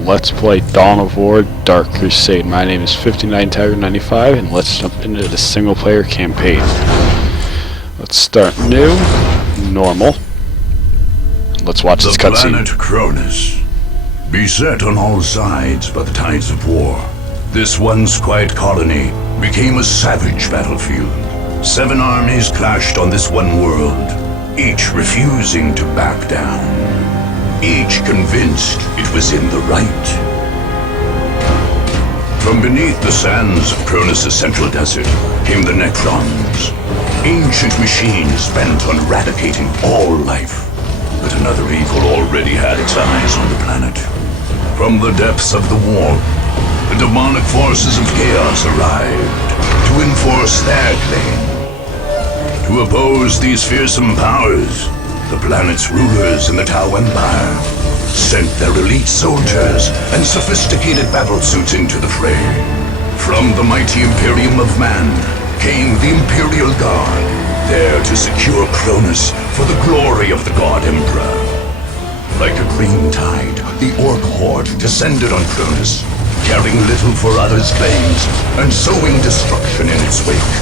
Let's play Dawn of War Dark Crusade. My name is 59Tiger95 and let's jump into the single player campaign. Let's start new, normal. Let's watch this cutscene. The planet Cronus, beset on all sides by the tides of war, this once quiet colony became a savage battlefield. 7 armies clashed on this one world, each refusing to back down. Each convinced it was in the right. From beneath the sands of Cronus' central desert came the Necrons, ancient machines bent on eradicating all life. But another evil already had its eyes on the planet. From the depths of the war, the demonic forces of chaos arrived to enforce their claim. To oppose these fearsome powers, the planet's rulers in the Tau Empire sent their elite soldiers and sophisticated battlesuits into the fray. From the mighty Imperium of Man came the Imperial Guard, there to secure Cronus for the glory of the God Emperor. Like a green tide, the Orc horde descended on Cronus, caring little for others' claims and sowing destruction in its wake.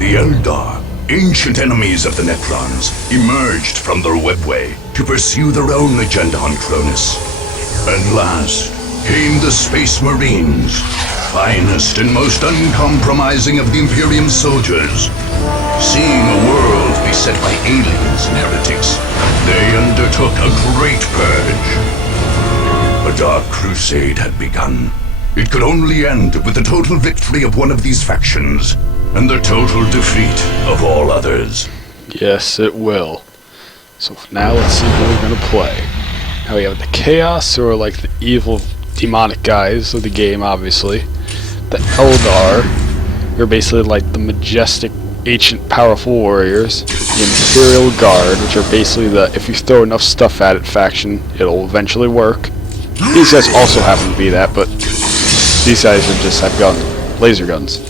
The Eldar, ancient enemies of the Necrons, emerged from their webway to pursue their own agenda on Cronus. And last came the Space Marines, finest and most uncompromising of the Imperium soldiers. Seeing a world beset by aliens and heretics, they undertook a great purge. A dark crusade had begun. It could only end with the total victory of one of these factions, and the total defeat of all others. Yes, it will. So now let's see what we're gonna play. Now we have the Chaos, who are like the evil, demonic guys of the game, obviously. The Eldar, who are basically like the majestic, ancient, powerful warriors. The Imperial Guard, which are basically the if you throw enough stuff at it faction, it'll eventually work. These guys also happen to be that, but these guys are just have guns, laser guns.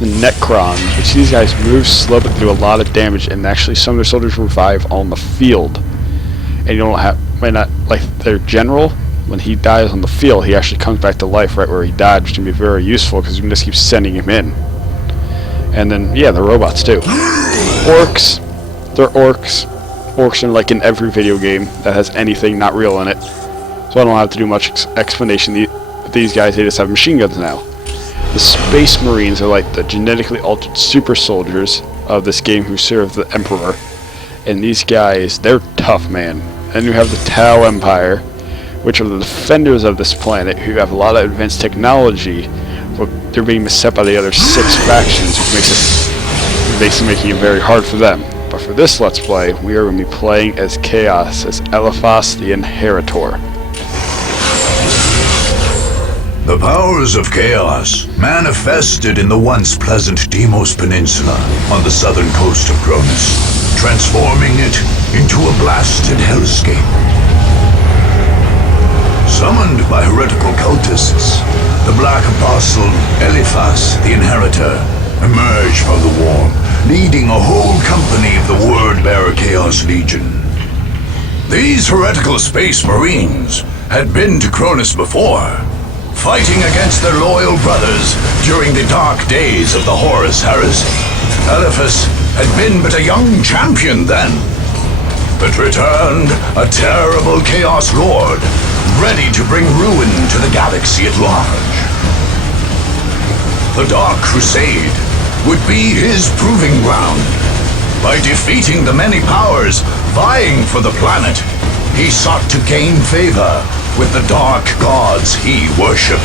The Necrons, which these guys move slow but do a lot of damage, and actually some of their soldiers revive on the field. And you don't have, might not, like their general, when he dies on the field, he actually comes back to life right where he died, which can be very useful because you can just keep sending him in. And then, yeah, the robots too. Orcs, they're orcs. Orcs are like in every video game that has anything not real in it. So I don't have to do much explanation. With these guys, they just have machine guns now. The Space Marines are like the genetically altered super soldiers of this game who serve the Emperor. And these guys, they're tough, man. And you have the Tau Empire, which are the defenders of this planet, who have a lot of advanced technology, but they're being beset by the other 6 factions, which makes it basically making it very hard for them. But for this Let's Play, we are going to be playing as Chaos, as Eliphas the Inheritor. The powers of chaos manifested in the once pleasant Deimos Peninsula on the southern coast of Cronus, transforming it into a blasted hellscape. Summoned by heretical cultists, the Black Apostle Eliphas the Inheritor emerged from the war, leading a whole company of the Word-Bearer Chaos Legion. These heretical Space Marines had been to Cronus before, fighting against their loyal brothers during the dark days of the Horus Heresy. Eliphas had been but a young champion then, but returned a terrible Chaos Lord, ready to bring ruin to the galaxy at large. The Dark Crusade would be his proving ground. By defeating the many powers vying for the planet, he sought to gain favor with the dark gods he worshipped.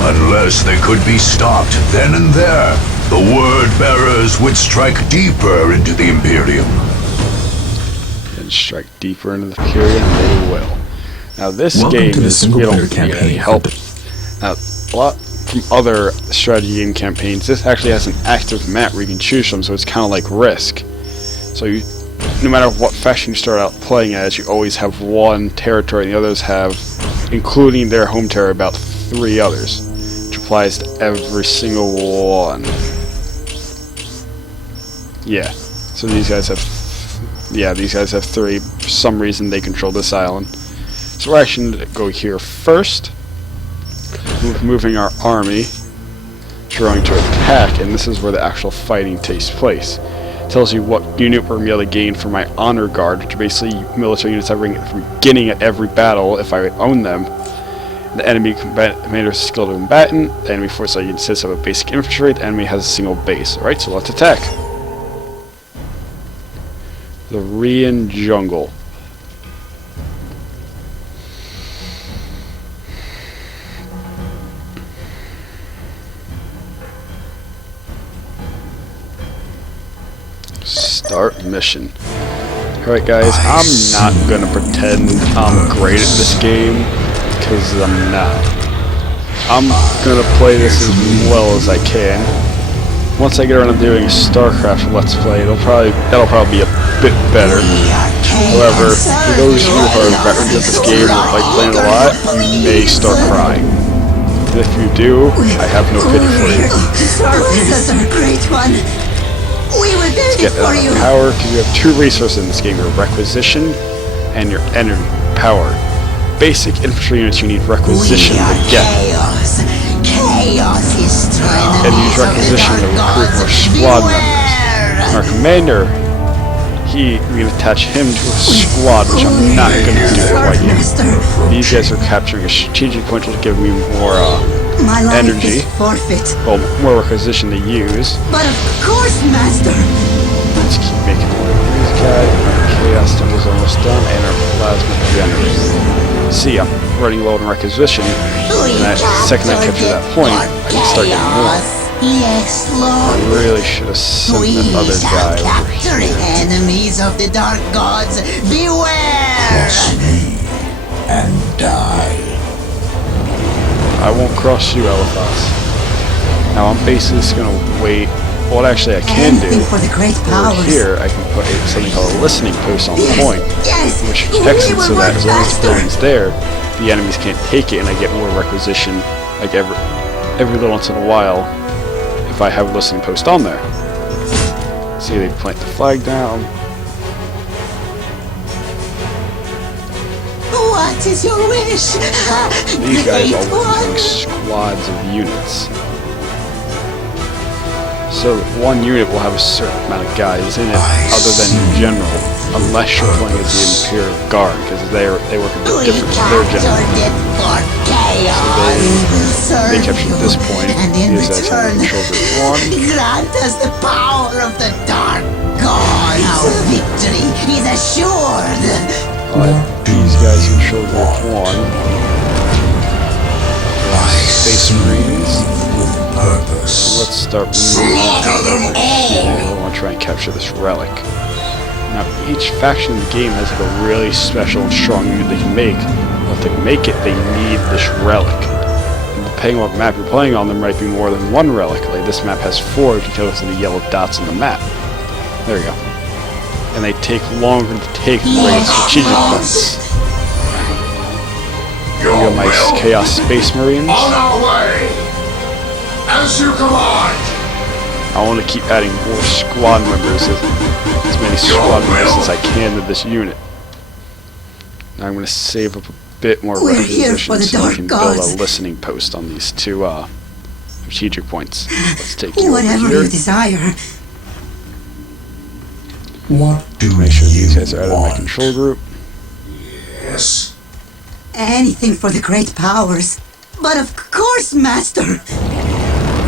Unless they could be stopped then and there, the Word-Bearers would strike deeper into the Imperium. And strike deeper into the Imperium, they will. Now this game is, you don't need any help. Now, a lot from other strategy game campaigns, this actually has an active map where you can choose from, so it's kind of like Risk. So no matter what faction you start out playing as, you always have one territory, and the others have, including their home territory, about 3 others, which applies to every single one. Yeah, so these guys have 3. For some reason, they control this island. So we're actually going to go here first. Moving our army, drawing to attack, and this is where the actual fighting takes place. It tells you what unit we're going to be able to gain for my honor guard, which are basically military units I bring from beginning at every battle if I own them. The enemy commander is skilled combatant. The enemy force consists of a basic infantry. The enemy has a single base. Alright, so let's attack. The Rian Jungle. Start mission. Alright guys, I'm not gonna pretend I'm great at this game, because I'm not. I'm gonna play this as well as I can. Once I get around to doing a StarCraft Let's Play, that'll probably be a bit better. However, for those of you who are veterans of this game and like playing a lot, you may start crying. And if you do, I have no pity for you. That's a great one. We will build it for you. Power, because you have two resources in this game: your requisition and your energy power. Basic infantry units you need requisition to get. Chaos is strength. And use requisition to recruit more squad members. And our commander, we can attach him to a squad, which I'm not going to do quite yet. These guys are capturing a strategic point, which will give me more energy. Well, more requisition to use. But of course, Master. Let's keep making more of these guys. Our chaos temple's almost done, and our plasma generator. See, I'm running low on requisition, and the second I capture that point, I can start getting more. Yes, Lord. I really should have sent the other guy over here. Enemies of the dark gods, beware! Cross me and die. I won't cross you, Eliphas. Now I'm basically just gonna wait. What actually I can do for the great over here, I can put something called a listening post on the point, which protects it so that as long as the building's there, the enemies can't take it, and I get more requisition like every little once in a while if I have a listening post on there. See, they plant the flag down. What is your wish? These guys are working squads of units. So one unit will have a certain amount of guys in it, other than general, unless you're playing as the Imperial Guard, because they work a bit different from their general. So they captured this point. These guys have control group 1. Grant us the power of the dark god. Our victory is assured. These guys control group 1. Space Marines. Purpose. Let's start moving on. I want to try and capture this relic. Now, each faction in the game has like a really special and strong unit they can make. But to make it, they need this relic. And depending on what map you're playing on, there might be more than one relic. Like this map has 4, if you tell us the yellow dots on the map. There you go. And they take longer to take than regular strategic points. Here we got my Chaos Space Marines. On our way! As you command! I want to keep adding more squad members, as many squad members as I can to this unit. Now I'm going to save up a bit more requisition so I can build a listening post on these two strategic points. Let's take you Whatever over here. you desire. What do Make sure these guys are out of my control group. Yes. Anything for the great powers. But of course, Master.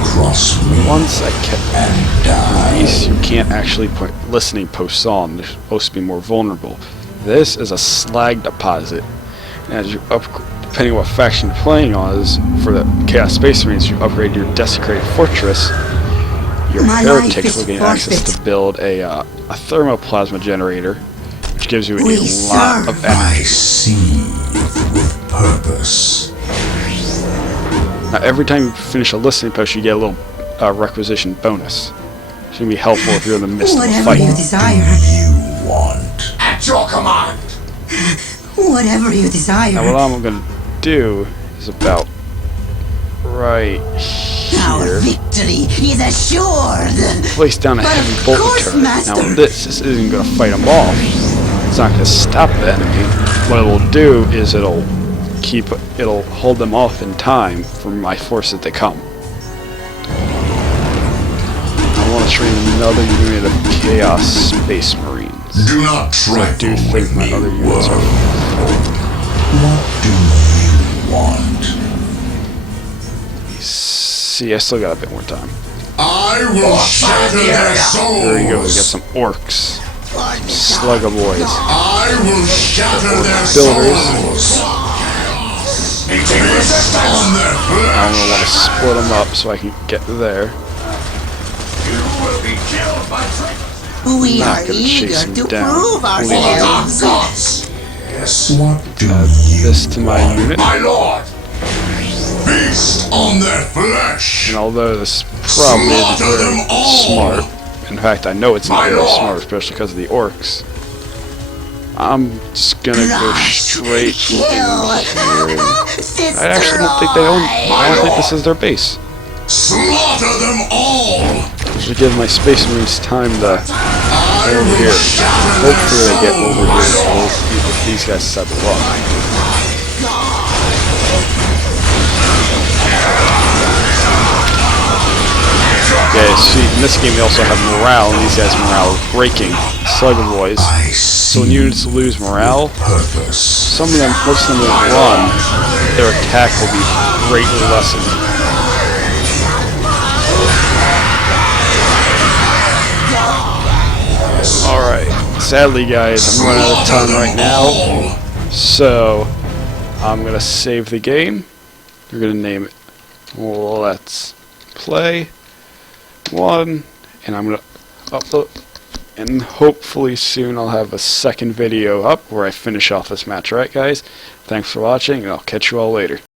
Cross me Once I kept and die. these, you can't actually put listening posts on. They're supposed to be more vulnerable. This is a slag deposit. And as you depending on what faction you're playing on, is for the Chaos Space Marines, you upgrade your Desecrated Fortress. Your heretics will gain access to build a thermoplasma generator, which gives you a lot of I energy. see with purpose. Now, every time you finish a listening post, you get a little requisition bonus. It's going to be helpful if you're in the midst of a Whatever fight. you desire. You want. At your command! Whatever you desire. Now, what I'm going to do is about right Our here. victory is assured. Place down a But heavy of bolt course, turret. Master. Now, this isn't going to fight them off. It's not going to stop the enemy. what it will do is it'll hold them off in time for my forces to come. I want to train another unit of Chaos Space Marines. Do not I do trifle think with my me, other units are. What do you want? See, I still got a bit more time. I will shatter their souls. There we go. We got some orcs, slugger boys, I will shatter their builders. souls. Feast on their I'm flesh. gonna want to split them up so I can get there. You will be killed by traitors. We Not are gonna chase eager him to down. prove ourselves. Yes. What do Add this to my unit. my lord? Feast on their flesh. And although this probably isn't Slaughter them very all. smart, in fact I know it's not My very lord. smart, especially because of the orcs, I'm just gonna go straight in here. I actually don't think I don't think this is their base. Slaughter them all. Should give my Space Marines time to I over will here. shatter Hopefully they get their over here souls. before these guys settle up. Okay, see, in this game they also have morale, and these guys' morale is breaking. Slugger boys. I So when see units lose morale, purpose. some of them, most of them will run. Their attack will be greatly lessened. Alright, sadly guys, I'm running out of time right now, so I'm going to save the game. We're going to name it Let's Play 1, and I'm going to upload, and hopefully soon I'll have a second video up where I finish off this match. Alright guys, thanks for watching, and I'll catch you all later.